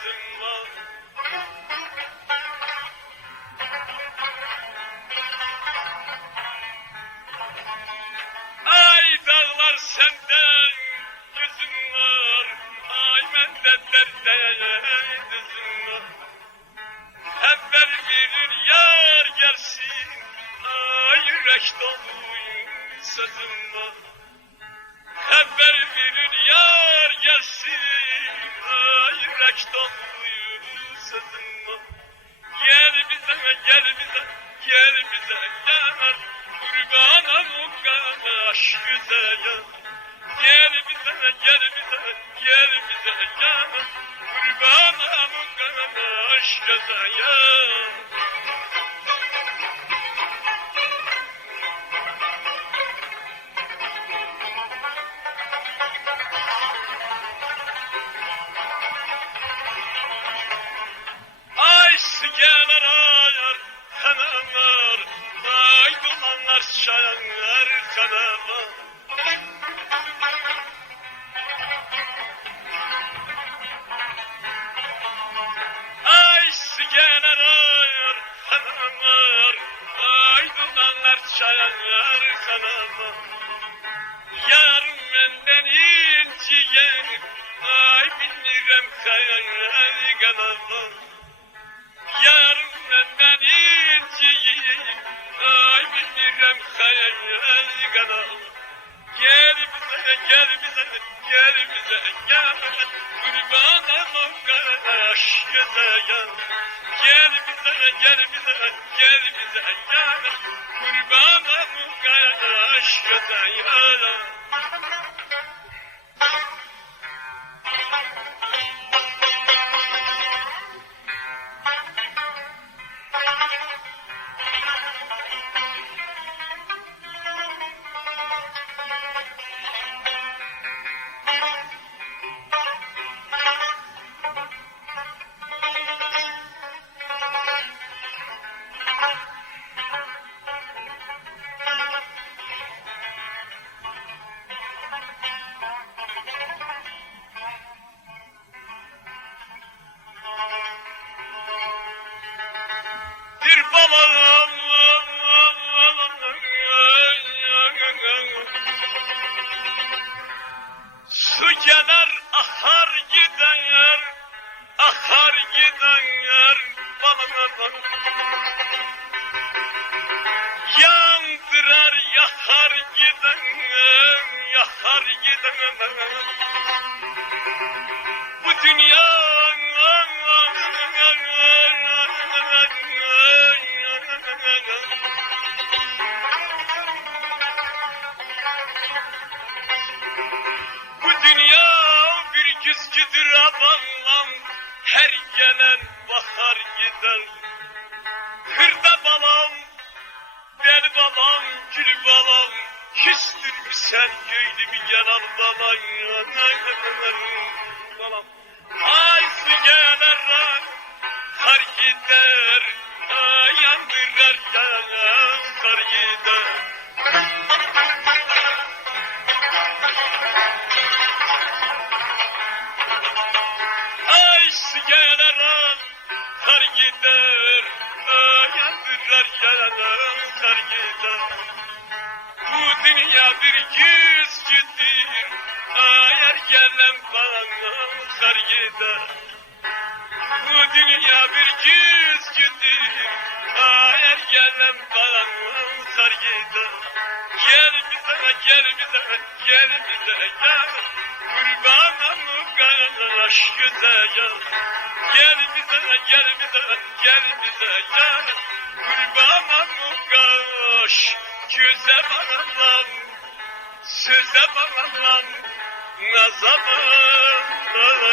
sözüm var. Ay dağlar senden yüzün var, ay bende derde düzün var. Evvel bir yar gelsin, ay yürek dolu sözüm var. Evvel bir yar gelsin, ay yürek dolu sözüm var. Gel bize, gel bize, gel bize, gel. Kurbanım o aşk güzel. Gel bize, gel bize, gel bize, gel. Kurbanım o aşk güzel. Ay sigeler ayar kanamlar, ay dumanlar çayanlar kanamlar. Ay sigeler ayar kanamlar, ay dumanlar çayanlar kanamlar. Yarım benden inciyen, ay bilmirem kayanlar kanamlar. Yarım benden inciyen, ay bilmirem kayanlar kanamlar. Gel bize, gel bize, gel bize, gel. Kurbanım o aşk güzel. Gel bize, gel bize, gel bize, gel. Kurbanım o aşk güzel. Bir balığım su gelir akar gider, akar gider balığım. Yandırar yakar gider, yakar gider. Bu dünya bu dünya bir güzgüdür abanlam, her gelen bakar gider. Kırda balam, bel balam, gül balam, küstür mü sen göylü bir gel al balam. Ay sigeler kar gider, ay yandırar kar gider. Ay sigeler kar gider, ay yandırar kar gider. Bu dünya bir güzgüdür, ay gelen bana kar gider. Bu dünya bir güzgüdür, ay gelen bana kar gider. Gel bize, gel bize, gel bize, gel. Kurbanım o aşk güzel. Gel bize, gel bize, gel bize, gel. Kurbanım o aşk güzel anam. Söze bağlan, naza bağlan.